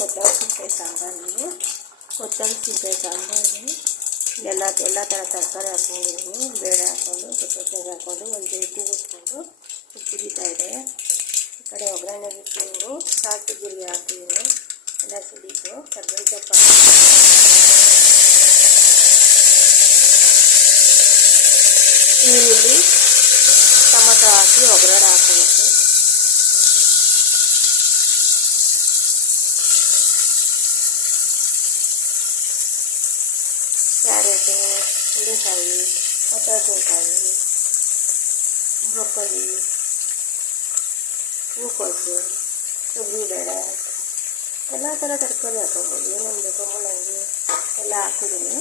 ಕೊತ್ತಂಬರಿ ಸಿಂಕಾಯಿ ಸಾಂಬಾರಿಗೆ ಕೊತ್ತಂಬರಿ ಸಿಂಕಾಯಿ ಸಾಂಬಾರಿಗೆ ಎಲ್ಲ ಎಲ್ಲ ಥರ ತರಕಾರಿ ಹಾಕ್ಕೊಂಡಿದ್ದೀನಿ ಬೇಳೆ ಹಾಕ್ಕೊಂಡು ಕೊತ್ತಂಬರಿ ಹಾಕ್ಕೊಂಡು ಒಂದು ರೀತಿ ಉಟ್ಕೊಂಡು ಕುದೀತಾ ಇದೆ ಈ ಕಡೆ ಒಗ್ಗರಣೆ ಬಿಟ್ಟು ಸಾಸಿವೆ ಜೀರಿಗೆ ಹಾಕಿದ್ದೀನಿ ಎಲ್ಲ ಸಿಡಿತು ಕರ್ಬೇವು ಸೊಪ್ಪು ಹಾಕಿ ಈರುಳ್ಳಿ ಟೊಮಟೊ ಹಾಕಿ ಒಗ್ಗರಣೆ ಹಾಕಬೇಕು ಕ್ಯಾರೆಟು ಹುಳಿಕಾಯಿ ಬಟಾಟೆಕಾಯಿ ಬ್ರೊಕೊಲಿ ಹೂಕೋಸು ತೊಗರಿಬೇಳೆ ಎಲ್ಲ ಥರ ತರಕಾರಿ ಹಾಕೋಬೋದು ಏನೇನು ಬೇಕೋ ಮೂಲಂಗಿ ಎಲ್ಲ ಹಾಕಿದ್ದೀನಿ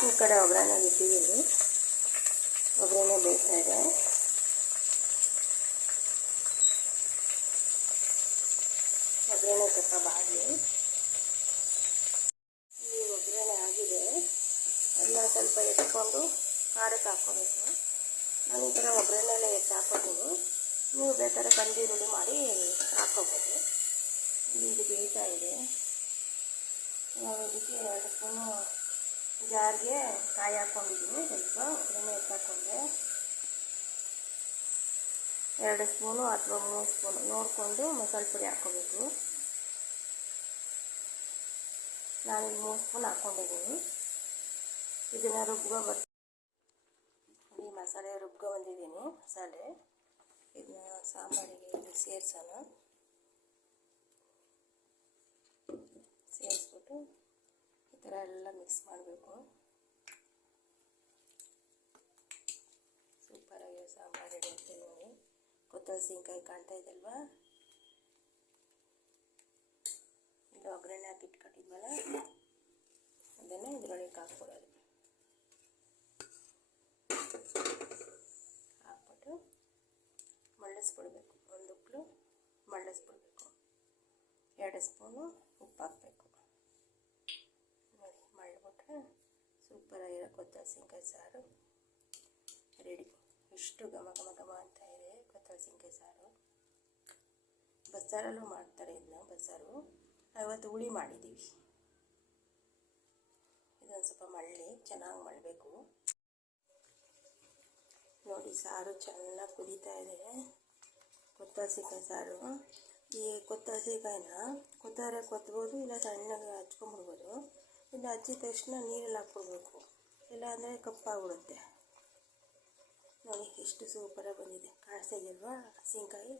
ಈ ಕಡೆ ಒಗ್ಗರಣೆ ಬಿಟ್ಟಿದ್ದೀನಿ ಒಗ್ಗರಣೆ ಬೇಯ್ತಾ ಇದೆ ಒಗ್ಗರಣೆ ಸ್ವಲ್ಪ ಬಾಗಿ ಈ ಒಗ್ಗರಣೆ ಅದನ್ನ ಸ್ವಲ್ಪ ಎತ್ಕೊಂಡು ಖಾರಕ್ಕೆ ಹಾಕ್ಕೋಬೇಕು. ನಾನು ಈ ಥರ ಒಗ್ಗರಣೆಲ್ಲ ಎತ್ತಿ ಹಾಕೋಬೋದು ನೀವು ಬೇಕಾದ್ರೆ ಕಂದೀರುಳ್ಳಿ ಮಾಡಿ ಹಾಕ್ಕೋಬೋದು. ಇದು ಬೇಯ್ತಾ ಇದೆ. ಇದಕ್ಕೆ ಎರಡು ಸ್ಪೂನು ಜಾರ್ಗೆ ಕಾಯಿ ಹಾಕ್ಕೊಂಡಿದ್ದೀನಿ ಸ್ವಲ್ಪ ಒಗ್ಗರಣೆ ಎತ್ತಿ ಹಾಕ್ಕೊಂಡೆ. ಎರಡು ಸ್ಪೂನು ಅಥವಾ ಮೂರು ಸ್ಪೂನು ನೋಡಿಕೊಂಡು ಮಸಾಲೆ ಪುಡಿ ಹಾಕ್ಕೋಬೇಕು. ನಾನಿಲ್ಲಿ ಮೂರು ಸ್ಪೂನ್ ಹಾಕ್ಕೊಂಡಿದ್ದೀನಿ ಇದನ್ನು ರುಬ್ಕೊ ಬರ್ ಈ ಮಸಾಲೆ ರುಬ್ಕೊ ಬಂದಿದ್ದೀನಿ, ಮಸಾಲೆ. ಇದನ್ನ ಸಾಂಬಾರಿಗೆ ಇಲ್ಲಿ ಸೇರಿಸೋಣ. ಸೇರಿಸ್ಬಿಟ್ಟು ಈ ಥರ ಎಲ್ಲ ಮಿಕ್ಸ್ ಮಾಡಬೇಕು. ಸೂಪರಾಗಿ ಸಾಂಬಾರು ಆಗ್ತದೆ ನೋಡಿ. ಕೊತ್ತಂಬರಿ ಸಿಂಕಾಯಿ ಕಾಣ್ತಾ ಇದಲ್ವಾ? ಇಲ್ಲಿ ಒಗ್ಗರಣೆ ಹಾಕಿ ಇಟ್ಕೊಂಡಿದ್ಮೇಲೆ ಅದನ್ನು ಇದರೊಳಗೆ ಹಾಕ್ಬಿಡೋದು. ಹಾಕ್ಬಿಟ್ಟು ಮಳ್ಳಿಸ್ಬಿಡ್ಬೇಕು ಒಂದು ಉಪ್ಪು ಮಳ್ಳಿಸ್ಬಿಡ್ಬೇಕು ಎರಡು ಸ್ಪೂನು ಉಪ್ಪು ಹಾಕಬೇಕು. ನೋಡಿ ಮಳ್ಳಿಬಿಟ್ರೆ ಸೂಪರಾಗಿರೋ ಕೊತ್ತಂಬರಿ ಸಿಂಕಾಯಿ ಸಾರು ರೆಡಿ ಇಷ್ಟು ಘಮ ಘಮ ಘಮ ಅಂತ ಇದೆ ಕೊತ್ತಂಬರಿ ಸಾರು. ಬಸ್ಸಾರಲ್ಲೂ ಮಾಡ್ತಾರೆ ಇದನ್ನ ಬಸ್ಸಾರು. ಇವತ್ತು ಹುಳಿ ಮಾಡಿದ್ದೀವಿ ಇದೊಂದು ಸ್ವಲ್ಪ ಮಳ್ಳಿ, ಚೆನ್ನಾಗಿ ಮಾಡಬೇಕು ನೋಡಿ, ಸಾರು ಚೆನ್ನಾಗಿ ಕುದೀತಾ ಇದೆ. ಕೊತ್ತಂಬರಿ ಸಿಂಕಾಯಿ ಸಾರು. ಈ ಕೊತ್ತಂಬರಿ ಸಿಂಕಾಯಿನ ಕೊತ್ತಾರೆ ಕೊತ್ಬೋದು, ಇಲ್ಲ ಸಣ್ಣಗೆ ಹಚ್ಕೊಂಬಿಡ್ಬೋದು. ಇಲ್ಲ ಹಚ್ಚಿದ ತಕ್ಷಣ ನೀರಲ್ಲಿ ಇಲ್ಲ ಅಂದರೆ ಕಪ್ಪಾಗ್ಬಿಡುತ್ತೆ. ನೋಡಿ, ಎಷ್ಟು ಸೂಪರಾಗಿ ಬಂದಿದೆ. ಕಾಣಿಸ್ತಾ ಇದೆಯಲ್ವಾ? ಹಸಿನ್ಕಾಯಿ.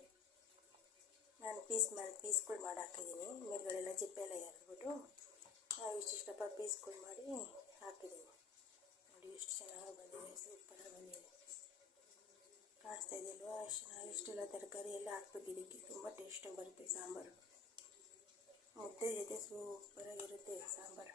ನಾನು ಪೀಸ್ ಮಾಡಿ, ಪೀಸ್ಗಳು ಮಾಡಿ ಹಾಕಿದ್ದೀನಿ ಮೇಲ್ಗಡೆಲ್ಲ ಚಿಪ್ಪೆ ಎಲ್ಲ ಎರೆದ್ಬಿಟ್ಟು ಇಷ್ಟಿಷ್ಟಪ್ಪ ಪೀಸ್ಗಳು ಮಾಡಿ ಹಾಕಿದ್ದೀನಿ ನೋಡಿ ಎಷ್ಟು ಚೆನ್ನಾಗಿ ಬಂದಿದೆ ಸೂಪರಾಗಿ ಬಂದಿದೆ. ಕಾಣಿಸ್ತಾ ಇದೆಯಲ್ವಾ ಎಷ್ಟು ಚೆನ್ನಾಗಿ ಇಷ್ಟೆಲ್ಲ ತರಕಾರಿ ಎಲ್ಲ ಹಾಕ್ಬೇಕು ಇದಕ್ಕೆ ತುಂಬ ಟೇಸ್ಟಾಗಿ ಬರುತ್ತೆ ಸಾಂಬಾರು. ಮುದ್ದೆ ಜೊತೆ ಸೂಪರಾಗಿರುತ್ತೆ ಸಾಂಬಾರು.